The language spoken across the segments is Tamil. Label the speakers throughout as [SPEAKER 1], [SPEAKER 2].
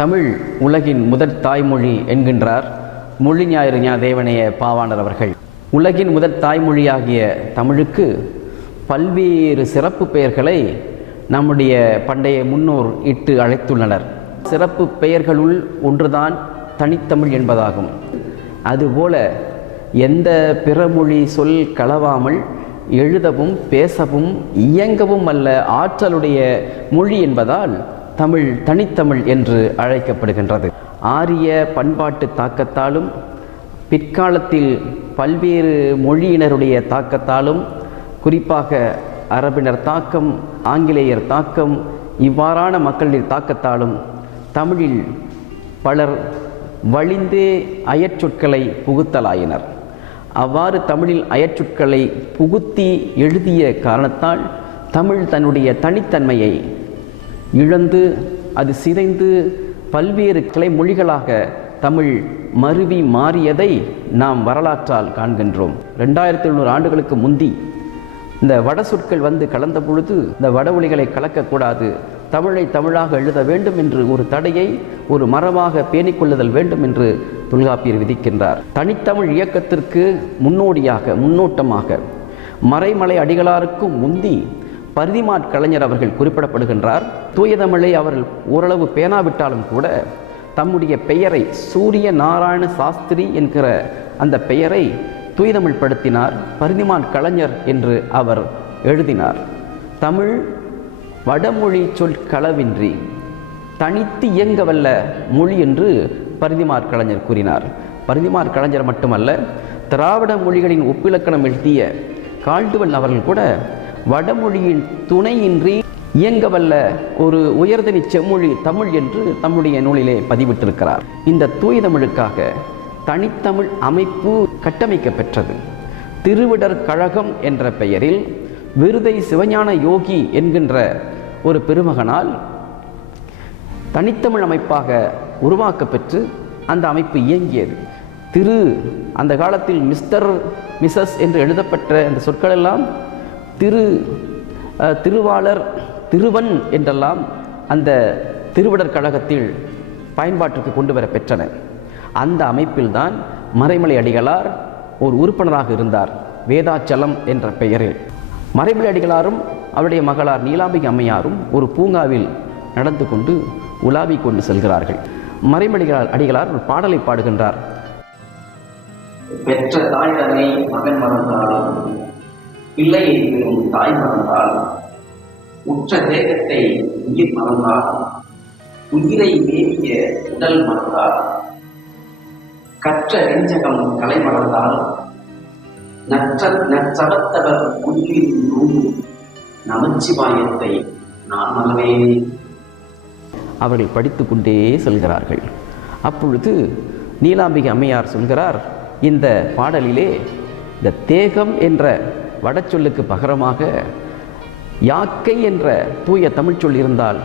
[SPEAKER 1] தமிழ் உலகின் முதற் தாய்மொழி என்கின்றார் மொழி ஞாயிறு ஞா தேவனைய பாவாணர் அவர்கள். உலகின் முதற் தாய்மொழியாகிய தமிழுக்கு பல்வேறு சிறப்பு பெயர்களை நம்முடைய பண்டைய முன்னோர் இட்டு அழைத்துள்ளனர். சிறப்பு பெயர்களுள் ஒன்றுதான் தனித்தமிழ் என்பதாகும். அதுபோல எந்த பிறமொழி சொல் கலவாமல் எழுதவும் பேசவும் இயங்கவும் அல்ல ஆற்றலுடைய மொழி என்பதால் தமிழ் தனித்தமிழ் என்று அழைக்கப்படுகின்றது. ஆரிய பண்பாட்டு தாக்கத்தாலும் பிற்காலத்தில் பல்வேறு மொழியினருடைய தாக்கத்தாலும் குறிப்பாக அரபினர் தாக்கம் ஆங்கிலேயர் தாக்கம் இவ்வாறான மக்களின் தாக்கத்தாலும் தமிழில் பலர் வழிந்தே அயற்சொற்களை புகுத்தலாயினர். அவ்வாறு தமிழில் அயற்சொற்களை புகுத்தி எழுதிய காரணத்தால் தமிழ் தன்னுடைய தனித்தன்மையை இழந்து அது சிதைந்து பல்வேறு கிளை மொழிகளாக தமிழ் மருவி மாறியதை நாம் வரலாற்றால் காண்கின்றோம். ரெண்டாயிரத்தி எழுநூறு ஆண்டுகளுக்கு முந்தி இந்த வட சொற்கள் வந்து கலந்த பொழுது இந்த வட ஒலிகளை கலக்கக்கூடாது தமிழை தமிழாக எழுத வேண்டும் என்று ஒரு தடையை ஒரு மரமாக பேணிக்கொள்ளுதல் வேண்டும் என்று தொல்காப்பியர் விதிக்கின்றார். தனித்தமிழ் இயக்கத்திற்கு முன்னோடியாக முன்னோட்டமாக மறைமலை அடிகளாருக்கும் முந்தி பரிதிமாட் கலைஞர் அவர்கள் குறிப்பிடப்படுகின்றார். தூய தமிழை அவர்கள் ஓரளவு பேணாவிட்டாலும் கூட தம்முடைய பெயரை சூரிய நாராயண சாஸ்திரி என்கிற அந்த பெயரை தூய்தமிழ் படுத்தினார். பரிதிமான் கலைஞர் என்று அவர் எழுதினார். தமிழ் வடமொழி சொல் களவின்றி தனித்து இயங்கவல்ல மொழி என்று பரிதிமார் கலைஞர் கூறினார். பரிதிமார் கலைஞர் மட்டுமல்ல திராவிட மொழிகளின் ஒப்பிலக்கணம் எழுதிய கால்டுவல் அவர்கள் கூட வடமொழியின் துணையின்றி இயங்கவல்ல ஒரு உயர்தனி செம்மொழி தமிழ் என்று தம்முடைய நூலிலே பதிவிட்டிருக்கிறார். இந்த தூய தமிழுக்காக தனித்தமிழ் அமைப்பு கட்டமைக்க பெற்றது திருவிடர் கழகம் என்ற பெயரில் விருதை சிவஞான யோகி என்கின்ற ஒரு பெருமகனால் தனித்தமிழ் அமைப்பாக உருவாக்கப்பெற்று அந்த அமைப்பு இயங்கியது. திரு அந்த காலத்தில் மிஸ்டர் மிசஸ் என்று எழுதப்பட்ட அந்த சொற்களெல்லாம் திரு திருவாளர் திருவன் என்றெல்லாம் அந்த திருவிடர் கழகத்தில் பயன்பாட்டுக்கு கொண்டு வர பெற்றன. அந்த அமைப்பில்தான் மறைமலை அடிகளார் ஒரு உறுப்பினராக இருந்தார் வேதாச்சலம் என்ற பெயரில். மறைமலை அடிகளாரும் அவருடைய மகளார் நீலாம்பிகை அம்மையாரும் ஒரு பூங்காவில் நடந்து கொண்டு உலாவி கொண்டு செல்கிறார்கள். மறைமலைகளால் அடிகளார் ஒரு பாடலை பாடுகின்றார். பெற்ற தாய் தன்னை மகன் மறந்தால் பிள்ளையை பெறும் தாய் மறந்தால் உற்ற தேகத்தை உயிர் மறந்தால் உயிரை மேவிய உடல் மறந்தால் கற்ற நெஞ்சகம் கலை மறந்தால் நற்ற நற்சவத்தவர் உயிரில் நூறு நமச்சிவாயத்தை நான் மறவேன். அவர்கள் படித்து கொண்டே செல்கிறார்கள். அப்பொழுது நீலாம்பிகை அம்மையார் சொல்கிறார் இந்த பாடலிலே இந்த தேகம் என்ற வடச்சொல்லுக்கு பகரமாக யாக்கை என்ற தூய தமிழ்ச்சொல் இருந்தால்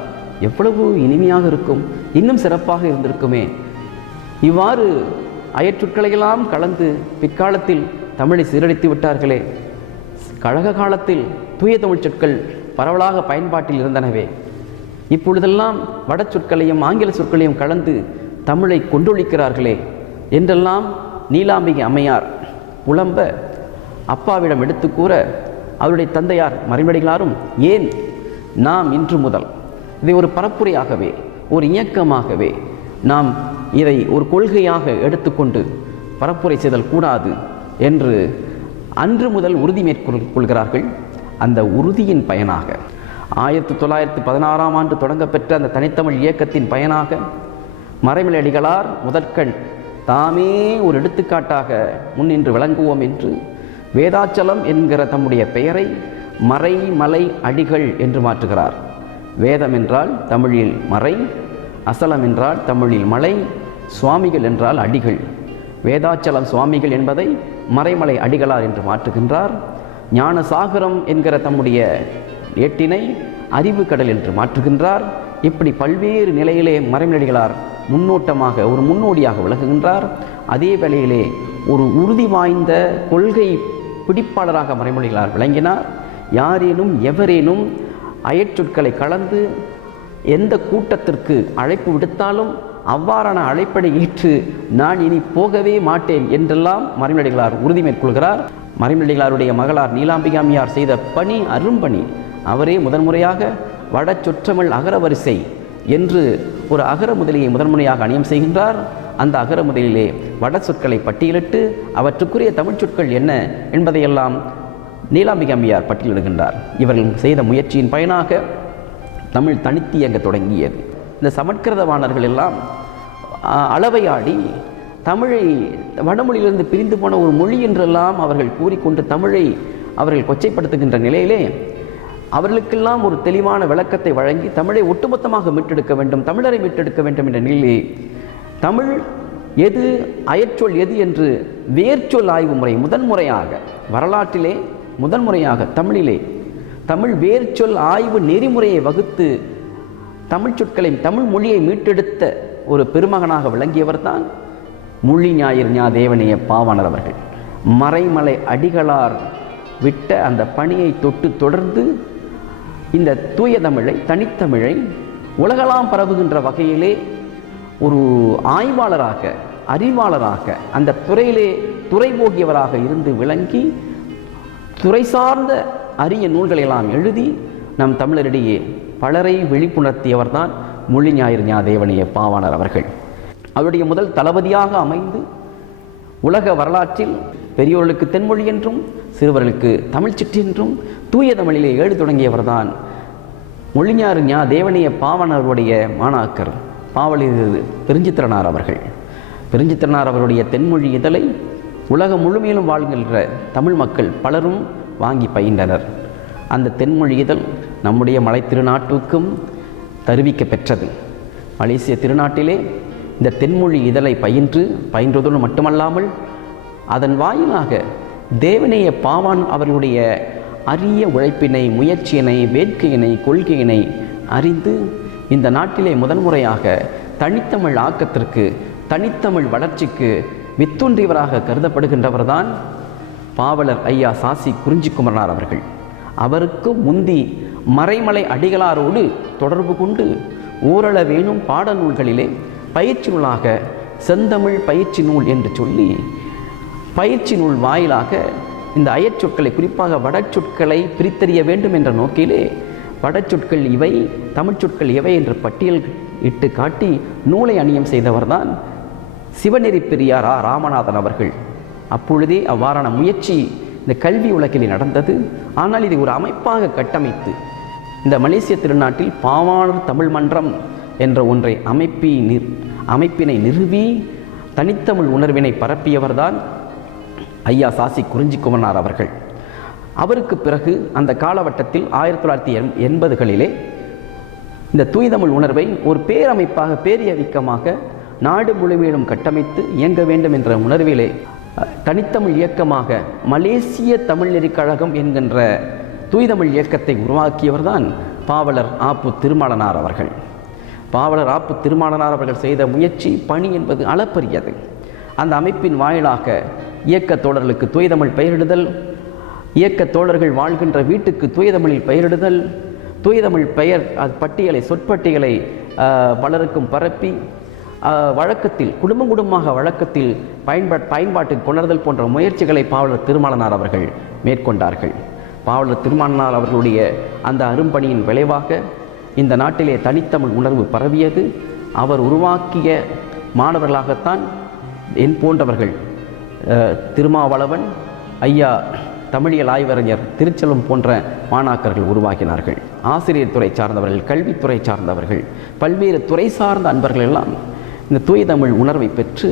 [SPEAKER 1] எவ்வளவு இனிமையாக இருக்கும் இன்னும் சிறப்பாக இருந்திருக்குமே. இவ்வாறு அயற்றுக்களையெல்லாம் கலந்து பிற்காலத்தில் தமிழை சீரழித்து விட்டார்களே. கழக காலத்தில் தூய தமிழ் சொற்கள் பரவலாக பயன்பாட்டில் இருந்தனவே. இப்பொழுதெல்லாம் வட சொற்களையும் ஆங்கில சொற்களையும் கலந்து தமிழை கொண்டொழிக்கிறார்களே என்றெல்லாம் நீலாம்பிகை அம்மையார் புலம்ப அப்பாவிடம் எடுத்து கூற அவருடைய தந்தையார் மறைமடிகளாரும் ஏன்? நாம் இன்று முதல் இதை ஒரு பரப்புரையாகவே ஒரு இயக்கமாகவே நாம் இதை ஒரு கொள்கையாக எடுத்துக்கொண்டு பரப்புரை செய்தல் கூடாது என்று அன்று முதல் உறுதி மேற்கொள் கொள்கிறார்கள். அந்த உறுதியின் பயனாக ஆயிரத்தி தொள்ளாயிரத்தி பதினாறாம் ஆண்டு தொடங்கப்பெற்ற அந்த தனித்தமிழ் இயக்கத்தின் பயனாக மறைமலை அடிகளார் முதற்கண் தாமே ஒரு எடுத்துக்காட்டாக முன்னின்று விளங்குவோம் என்று வேதாச்சலம் என்கிற தம்முடைய பெயரை மறைமலை அடிகள் என்று மாற்றுகிறார். வேதம் என்றால் தமிழில் மறை அசலம் என்றால் தமிழில் மலை சுவாமிகள் என்றால் அடிகள். வேதாச்சலம் சுவாமிகள் என்பதை மறைமலை அடிகளார் என்று மாற்றுகின்றார். ஞானசாகரம் என்கிற தம்முடைய ஏட்டினை அறிவு கடல் என்று மாற்றுகின்றார். இப்படி பல்வேறு நிலையிலே மறைமலடிகளார் முன்னோட்டமாக ஒரு முன்னோடியாக விளங்குகின்றார். அதே வேளையிலே ஒரு உறுதி வாய்ந்த கொள்கை பிடிப்பாளராக மறைமொழிகளார் விளங்கினார். யாரேனும் எவரேனும் அயற்சொற்களை கலந்து எந்த கூட்டத்திற்கு அழைப்பு விடுத்தாலும் அவ்வாறான அழைப்படை ஏற்று நான் இனி போகவே மாட்டேன் என்றெல்லாம் மறைமலடிகளார் உறுதி மேற்கொள்கிறார். மறைமலடிகளாருடைய மகளார் நீலாம்பிகாமியார் செய்த பணி அரும்பணி. அவரே முதன்முறையாக வட சொற்றமிழ் அகரவரிசை என்று ஒரு அகர முதலியை முதன்முறையாக அணியம் செய்கின்றார். அந்த அகர முதலிலே வட சொற்களை பட்டியலிட்டு அவற்றுக்குரிய தமிழ் சொற்கள் என்ன என்பதையெல்லாம் நீலாம்பிகாம்பியார் பட்டியலிடுகின்றார். இவர்கள் செய்த முயற்சியின் பயனாக தமிழ் தனித்து இயங்க தொடங்கியது. இந்த சமற்கிருதவாணர்கள் எல்லாம் அளவையாடி தமிழை வடமொழியிலிருந்து பிரிந்து போன ஒரு மொழி என்றெல்லாம் அவர்கள் கூறிக்கொண்டு தமிழை அவர்கள் கொச்சைப்படுத்துகின்ற நிலையிலே அவர்களுக்கெல்லாம் ஒரு தெளிவான விளக்கத்தை வழங்கி தமிழை ஒட்டுமொத்தமாக மீட்டெடுக்க வேண்டும் தமிழரை மீட்டெடுக்க வேண்டும் என்ற நிலையிலே தமிழ் எது அயற்சொல் எது என்று வேர்ச்சொல் ஆய்வு முறை முதன்முறையாக வரலாற்றிலே முதன்முறையாக தமிழிலே தமிழ் வேர்ச்சொல் ஆய்வு நெறிமுறையை வகுத்து தமிழ் சொற்களை தமிழ் மொழியை மீட்டெடுத்த ஒரு பெருமகனாக விளங்கியவர்தான் மொழி ஞாயிறு ஞா தேவனைய பாவாணர் அவர்கள். மறைமலை அடிகளார் விட்ட அந்த பணியை தொட்டு தொடர்ந்து இந்த தூய தமிழை தனித்தமிழை உலகளாம் பரவுகின்ற வகையிலே ஒரு ஆய்வாளராக அறிவாளராக அந்த துறையிலே துறை போகியவராக இருந்து விளங்கி துறை சார்ந்த அரிய நூல்களை எல்லாம் எழுதி நம் தமிழரிடையே பலரை விழிப்புணர்த்தியவர்தான் மொழி ஞாயிறு ஞா தேவனைய பாவாணர் அவர்கள். அவருடைய முதல் தளபதியாக அமைந்து உலக வரலாற்றில் பெரியோர்களுக்கு தென்மொழி என்றும் சிறுவர்களுக்கு தமிழ் சிட்டு என்றும் தூய தமிழிலே ஏழு தொடங்கியவர்தான் மொழிஞாறு ஞா தேவனைய பாவனருடைய மாணாக்கர். பாவலி பெருஞ்சித்திரனார் அவர்கள். பெருஞ்சித்திரனார் அவருடைய தென்மொழி இதழை உலகம் முழுமையிலும் வாழ்கின்ற தமிழ் மக்கள் பலரும் வாங்கி பயின்றனர். அந்த தென்மொழி இதழ் நம்முடைய மலை திருநாட்டுக்கும் தருவிக்க பெற்றது. மலேசிய திருநாட்டிலே இந்த தென்மொழி இதழை பயின்று பயின்றதோடு மட்டுமல்லாமல் அதன் வாயிலாக தேவனேய பாவான் அவர்களுடைய அரிய உழைப்பினை முயற்சியினை வேட்கையினை கொள்கையினை அறிந்து இந்த நாட்டிலே முதன்முறையாக தனித்தமிழ் ஆக்கத்திற்கு தனித்தமிழ் வளர்ச்சிக்கு வித்துன்றியவராக கருதப்படுகின்றவர்தான் பாவலர் ஐயா சாசி குறிஞ்சிக்குமரனார் அவர்கள். அவருக்கு முந்தி மறைமலை அடிகளாரோடு தொடர்பு கொண்டு ஓரளவேனும் பாடநூல்களிலே பயிற்சி நூலாக செந்தமிழ் பயிற்சி நூல் என்று சொல்லி பயிற்சி நூல் வாயிலாக இந்த அயற்சொற்களை குறிப்பாக வடச்சொற்களை பிரித்தறிய வேண்டும் என்ற நோக்கிலே வடச்சொற்கள் இவை தமிழ்ச் சொற்கள் இவை என்ற பட்டியல் இட்டு காட்டி நூலை அணியம் செய்தவர்தான் சிவநெறி பெரியார் ஆ ராமநாதன் அவர்கள். அப்பொழுதே அவ்வாறான முயற்சி இந்த கல்வி உலகில் நடந்தது. ஆனால் இதை ஒரு அமைப்பாக கட்டமைத்து இந்த மலேசிய திருநாட்டில் பாவாணர் தமிழ் மன்றம் என்ற ஒன்றை அமைப்பி நிர் அமைப்பினை நிறுவி தனித்தமிழ் உணர்வினை பரப்பியவர்தான் ஐயா சாசி குறிஞ்சிக்குமனார் அவர்கள். அவருக்கு பிறகு அந்த காலகட்டத்தில் ஆயிரத்தி தொள்ளாயிரத்தி எண் எண்பதுகளிலே இந்த தூய்தமிழ் உணர்வை ஒரு பேரமைப்பாக பேரியக்கமாக நாடு முழுமையிலும் கட்டமைத்து இயங்க வேண்டும் என்ற உணர்விலே தனித்தமிழ் இயக்கமாக மலேசிய தமிழ் கழகம் என்கின்ற தூய்தமிழ் இயக்கத்தை உருவாக்கியவர்தான் பாவலர் ஆப்பு திருமாளனார் அவர்கள். பாவலர் ஆப்பு திருமாலனார் அவர்கள் செய்த முயற்சி பணி என்பது அளப்பரியது. அந்த அமைப்பின் வாயிலாக இயக்கத் தோழர்களுக்கு தூயதமிழ் பெயரிடுதல் இயக்கத் தோழர்கள் வாழ்கின்ற வீட்டுக்கு தூயதமிழில் பெயரிடுதல். தூயதமிழ் பெயர் அது பட்டியலை சொற்பட்டியலை பலருக்கும் பரப்பி வழக்கத்தில் குடும்பம் குடும்பமாக வழக்கத்தில் பயன்பா பயன்பாட்டுக்கு கொணர்தல் போன்ற முயற்சிகளை பாவலர் திருமாலனார் அவர்கள் மேற்கொண்டார்கள். பாவலர் திருமாலனார் அவர்களுடைய அந்த அரும்பணியின் விளைவாக இந்த நாட்டிலே தனித்தமிழ் உணர்வு பரவியது. அவர் உருவாக்கிய மாணவர்களாகத்தான் என் போன்றவர்கள் திருமாவளவன் ஐயா தமிழியல் ஆய்வறிஞர் திருச்செல்வம் போன்ற மாணாக்கர்கள் உருவாக்கினார்கள் ஆசிரியர் துறை சார்ந்தவர்கள் கல்வித்துறை சார்ந்தவர்கள் பல்வேறு துறை சார்ந்த அன்பர்கள் எல்லாம் இந்த தூய தமிழ் உணர்வை பெற்று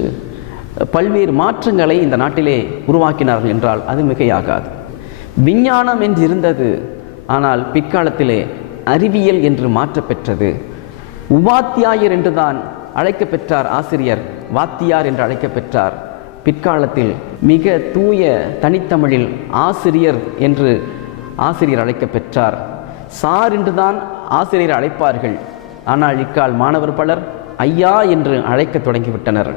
[SPEAKER 1] பல்வேறு மாற்றங்களை இந்த நாட்டிலே உருவாக்கினார்கள் என்றால் அது மிகையாகாது. விஞ்ஞானம் என்று இருந்தது ஆனால் பிற்காலத்திலே அறிவியல் என்று மாற்றப்பெற்றது உபாத்தியாயர் என்றுதான் அழைக்கப்பெற்றார் ஆசிரியர் வாத்தியார் என்று அழைக்கப்பெற்றார். பிற்காலத்தில் மிக தூய தனித்தமிழில் ஆசிரியர் என்று ஆசிரியர் அழைக்கப் பெற்றார். சார் என்றுதான் ஆசிரியர் அழைப்பார்கள். ஆனால் இக்கால் மாணவர் பலர் ஐயா என்று அழைக்கத் தொடங்கிவிட்டனர்.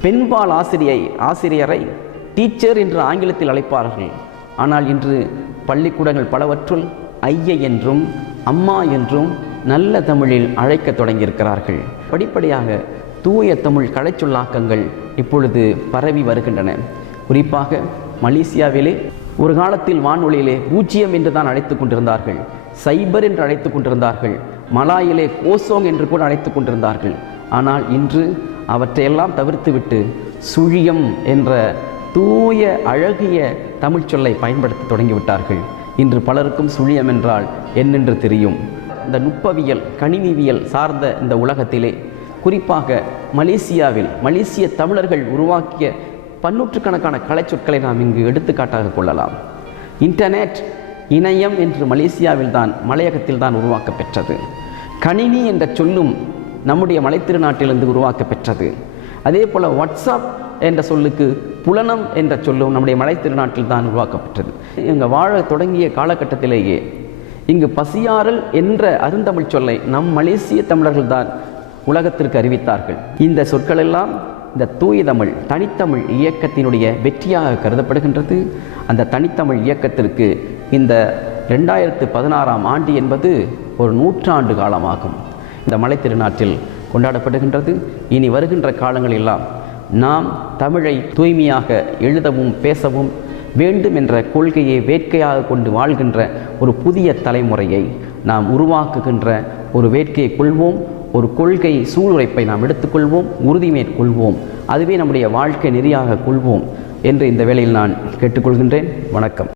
[SPEAKER 1] பெண்பால் ஆசிரியை ஆசிரியரை டீச்சர் என்று ஆங்கிலத்தில் அழைப்பார்கள். ஆனால் இன்று பள்ளிக்கூடங்கள் பலவற்றுள் ஐய என்றும் அம்மா என்றும் நல்ல தமிழில் அழைக்கத் தொடங்கியிருக்கிறார்கள். படிப்படியாக தூய தமிழ் கலைச்சொல்லாக்கங்கள் இப்பொழுது பரவி வருகின்றன. குறிப்பாக மலேசியாவிலே ஒரு காலத்தில் வானொலியிலே பூஜ்ஜியம் என்று தான் அழைத்துக் கொண்டிருந்தார்கள் சைபர் என்று அழைத்துக் கொண்டிருந்தார்கள் மலாயிலே கோசோங் என்று கூட அழைத்துக் கொண்டிருந்தார்கள். ஆனால் இன்று அவற்றையெல்லாம் தவிர்த்துவிட்டு சுழியம் என்ற தூய அழகிய தமிழ் சொல்லை பயன்படுத்த தொடங்கிவிட்டார்கள். இன்று பலருக்கும் சுழியம் என்றால் என்னென்று தெரியும். இந்த நுட்பவியல் கணினிவியல் சார்ந்த இந்த உலகத்திலே குறிப்பாக மலேசியாவில் மலேசிய தமிழர்கள் உருவாக்கிய பன்னூற்றுக்கணக்கான கலைச்சொற்களை நாம் இங்கு எடுத்துக்காட்டாக கொள்ளலாம். இன்டர்நெட் இணையம் என்று மலேசியாவில் தான் மலையகத்தில் தான் உருவாக்க பெற்றது கணினி என்ற சொல்லும் நம்முடைய மலைத்திருநாட்டிலிருந்து உருவாக்க பெற்றது அதே போல் வாட்ஸ்அப் என்ற சொல்லுக்கு புலனம் என்ற சொல்லும் நம்முடைய மலைத்திருநாட்டில் தான் உருவாக்கப்பட்டது இங்கே வாழ தொடங்கிய காலகட்டத்திலேயே இங்கு பசியாறல் என்ற அருந்தமிழ் சொல்லை நம் மலேசிய தமிழர்கள் தான் உலகத்திற்கு அறிவித்தார்கள். இந்த சொற்களெல்லாம் இந்த தூய தமிழ் தனித்தமிழ் இயக்கத்தினுடைய வெற்றியாக கருதப்படுகின்றது. அந்த தனித்தமிழ் இயக்கத்திற்கு இந்த ரெண்டாயிரத்து பதினாறாம் ஆண்டு என்பது ஒரு நூற்றாண்டு காலமாகும். இந்த மலை திருநாட்டில் கொண்டாடப்படுகின்றது. இனி வருகின்ற காலங்களெல்லாம் நாம் தமிழை தூய்மையாக எழுதவும் பேசவும் வேண்டும் என்ற கொள்கையை வேட்கையாக கொண்டு வாழ்கின்ற ஒரு புதிய தலைமுறையை நாம் உருவாக்குகின்ற ஒரு வேட்கையை கொள்வோம் ஒரு கொள்கை சூளுரைப்பை நாம் எடுத்துக்கொள்வோம் உறுதிமேற்கொள்வோம் அதுவே நம்முடைய வாழ்க்கை நெறியாக கொள்வோம் என்று இந்த வேளையில் நான் கேட்டுக்கொள்கின்றேன். வணக்கம்.